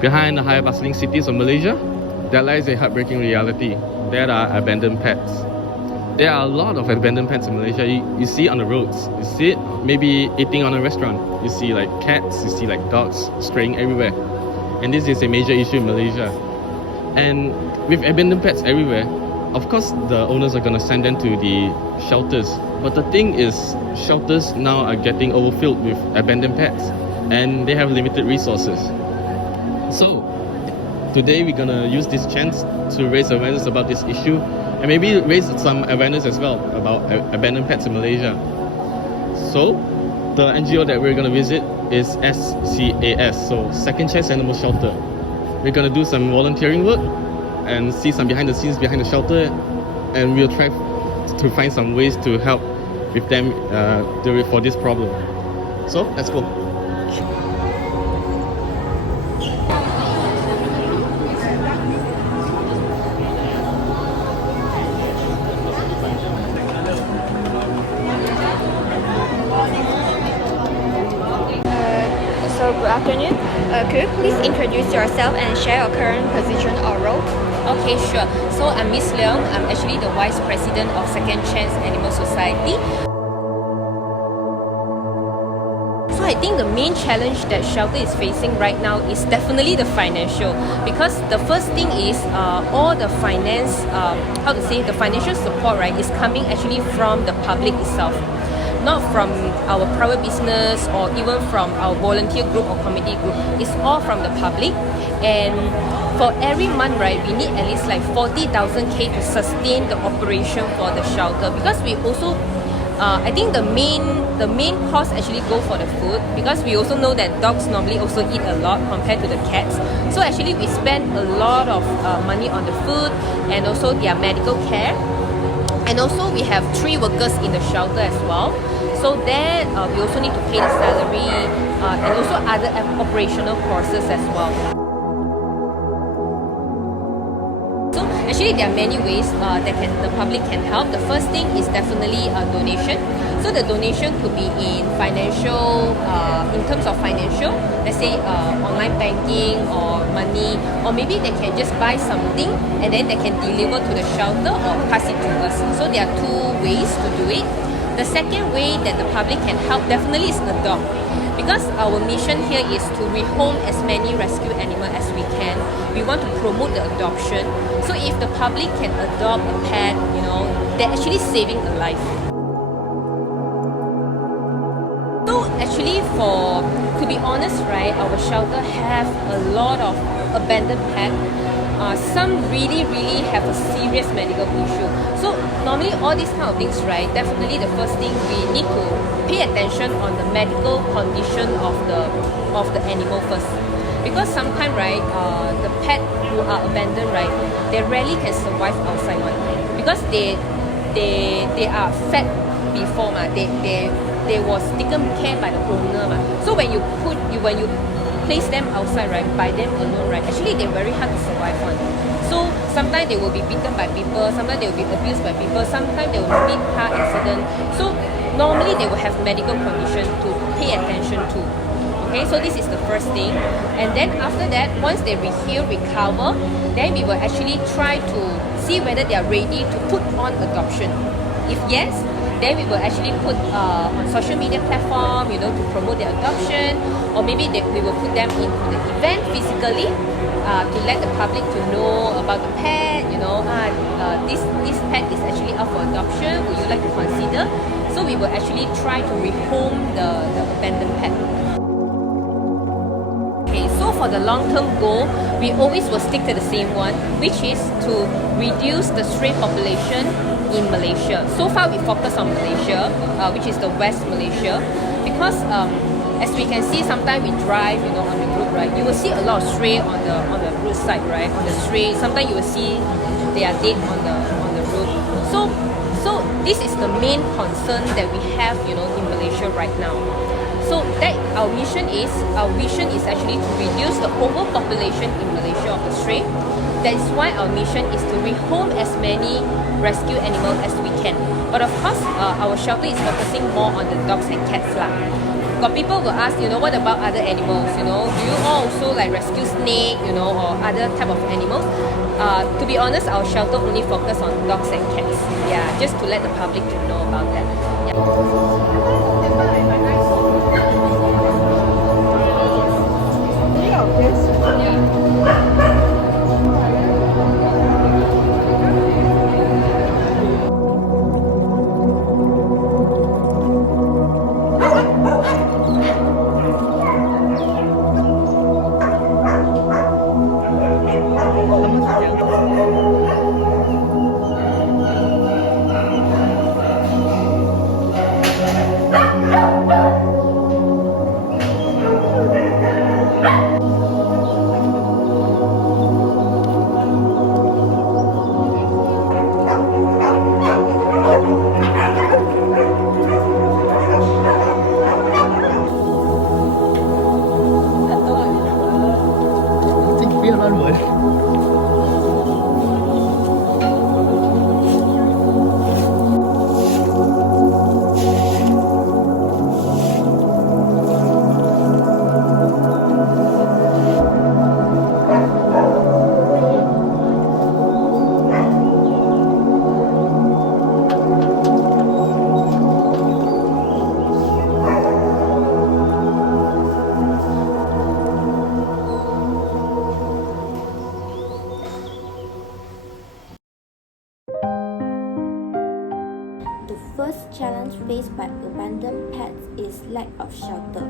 Behind the high bustling cities of Malaysia, there lies a heartbreaking reality. There are abandoned pets. There are a lot of abandoned pets in Malaysia. You see it on the roads. You see it maybe eating on a restaurant. You see like cats, you see like dogs straying everywhere. And this is a major issue in Malaysia. And with abandoned pets everywhere, of course the owners are going to send them to the shelters. But the thing is, shelters now are getting overfilled with abandoned pets and they have limited resources. So today we're gonna use this chance to raise awareness about this issue and maybe raise some awareness as well about abandoned pets in Malaysia. So the NGO that we're gonna visit is SCAS, so Second Chance Animal Shelter. We're gonna do some volunteering work and see some behind the scenes behind the shelter, and we'll try to find some ways to help with them for this problem. So let's go. So good afternoon. Could you please introduce yourself and share your current position or role? Okay, sure. So I'm Miss Leong. I'm actually the Vice President of Second Chance Animal Society. So I think the main challenge that shelter is facing right now is definitely the financial, because the first thing is all the finance, the financial support, right, is coming actually from the public itself, not from our private business or even from our volunteer group or committee group. It's all from the public. And for every month, right, we need at least like 40,000 K to sustain the operation for the shelter, because we also I think the main cost actually go for the food, because we also know that dogs normally also eat a lot compared to the cats. So actually we spend a lot of money on the food and also their medical care. And also we have 3 workers in the shelter as well. So there we also need to pay the salary and also other operational costs as well. So actually there are many ways that the public can help. The first thing is definitely a donation. So the donation could be in financial, in terms of financial, let's say online banking or money, or maybe they can just buy something and then they can deliver to the shelter or pass it to us. So there are 2 ways to do it. The second way that the public can help definitely is adopt, because our mission here is to rehome as many rescue animals as we can. We want to promote the adoption. So if the public can adopt a pet, you know, they're actually saving a life. So actually, to be honest, right, our shelter have a lot of abandoned pets. Some really have a serious medical issue. So normally all these kind of things, right, definitely the first thing we need to pay attention on the medical condition of the animal first. Because sometimes, right, the pet who are abandoned, right, they rarely can survive outside one, because they are fed before, they was taken care by the owner. So when you place them outside, right, by them alone, right, actually they're very hard to survive on. So sometimes they will be beaten by people, sometimes they will be abused by people, sometimes they will meet car accident. So normally they will have medical condition to pay attention to. Okay, so this is the first thing. And then after that, once they recover, then we will actually try to see whether they are ready to put on adoption. If yes, then we will actually put on social media platform, you know, to promote their adoption, or maybe we will put them into the event physically to let the public to know about the pet. You know, this pet is actually up for adoption. Would you like to consider? So we will actually try to rehome the abandoned pet. Okay, so for the long-term goal, we always will stick to the same one, which is to reduce the stray population in Malaysia. So far we focus on Malaysia, which is the West Malaysia, because as we can see, sometimes we drive, you know, on the road, right, you will see a lot of stray on the roadside, right, on the stray. Sometimes you will see they are dead on the road. So this is the main concern that we have, you know, in Malaysia right now. So that our vision is actually to reduce the overpopulation in Malaysia of the stray. That is why our mission is to rehome as many rescue animals as we can. But of course, our shelter is focusing more on the dogs and cats lah. got people will ask, what about other animals? Do you all also like rescue snake, or other type of animals? To be honest, our shelter only focus on dogs and cats. Yeah, just to let the public to know about that. The first challenge faced by abandoned pets is lack of shelter.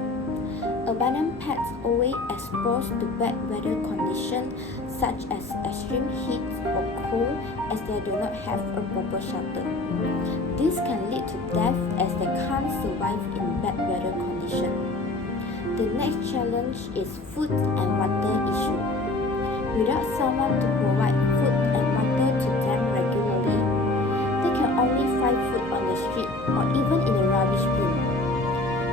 Abandoned pets always exposed to bad weather conditions such as extreme heat or cold as they do not have a proper shelter. This can lead to death as they can't survive in bad weather conditions. The next challenge is food and water issue. Without someone to provide food and water to them regularly, they can only find food on the street or even in a rubbish bin.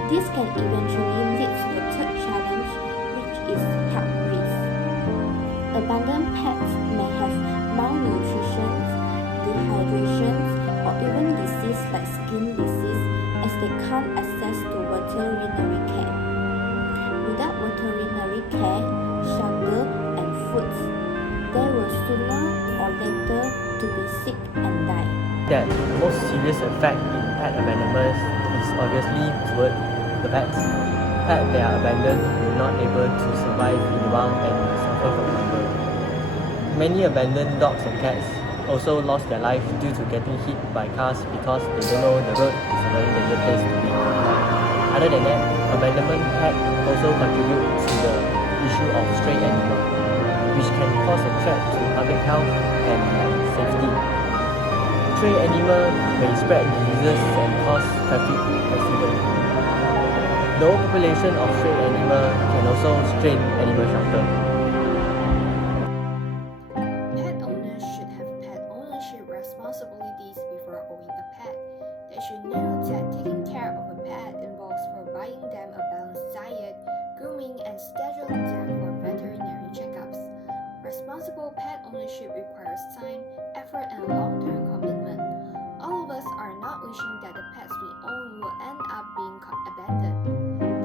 This can eventually lead to the third challenge, which is health risk. Abandoned pets may have malnutrition, dehydration, or even disease like skin disease as they can't access to veterinary care. Without veterinary care, shelter, and food, they will sooner or later to be sick and die. That the most serious effect in pet abandonment is obviously toward the pets. Pets that are abandoned will not able to survive in the wild and suffer from hunger. Many abandoned dogs and cats also lost their life due to getting hit by cars because they don't know the road is a very dangerous place to be. Other than that, abandonment pet also contribute to the issue of stray animals, which can cause a threat to public health and safety. Stray animals may spread diseases and cause traffic accidents. The overpopulation of stray animals can also strain animal shelter. Pet owners should have pet ownership responsibilities before owning a pet. They should know that taking care of a pet involves providing them a balanced diet, grooming, and scheduling them for veterinary checkups. Responsible pet ownership requires time, effort, and long-term commitment. All of us are not wishing that the pets we own will end up being abandoned.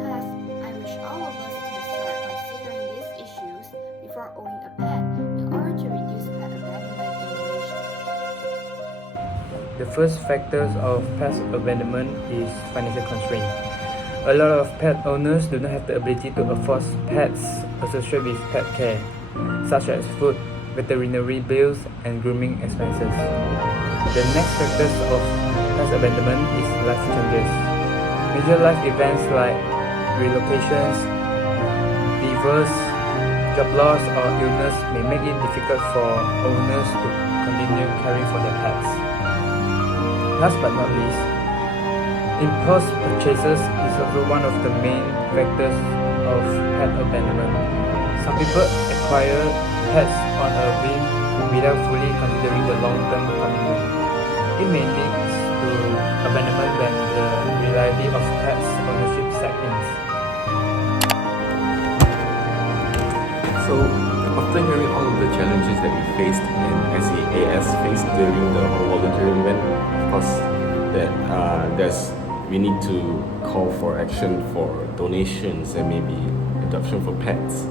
Thus, I wish all of us to start considering these issues before owning a pet in order to reduce pet abandonment in Malaysia. The first factors of pet abandonment is financial constraint. A lot of pet owners do not have the ability to afford pets associated with pet care, such as food, veterinary bills, and grooming expenses. The next factors of pet abandonment is life changes. Major life events like relocations, divorce, job loss, or illness may make it difficult for owners to continue caring for their pets. Last but not least, impulse purchases is also one of the main factors of pet abandonment. Some people acquire pets on a whim without fully considering the long-term commitment. It may lead to abandonment when the reality of pets ownership sets in. So, after hearing all of the challenges that we faced and SEAS faced during the voluntary event, of course, that we need to call for action for donations and maybe adoption for pets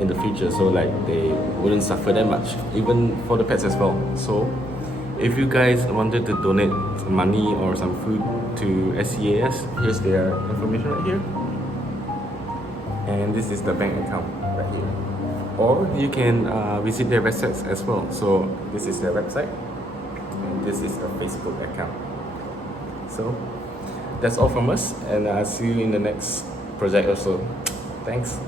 in the future, so like they wouldn't suffer that much, even for the pets as well. So if you guys wanted to donate money or some food to SCAS, here's their information right here, and this is the bank account right here, or you can visit their websites as well. So this is their website and this is the Facebook account. So that's all from us, and I'll see you in the next project also. Thanks.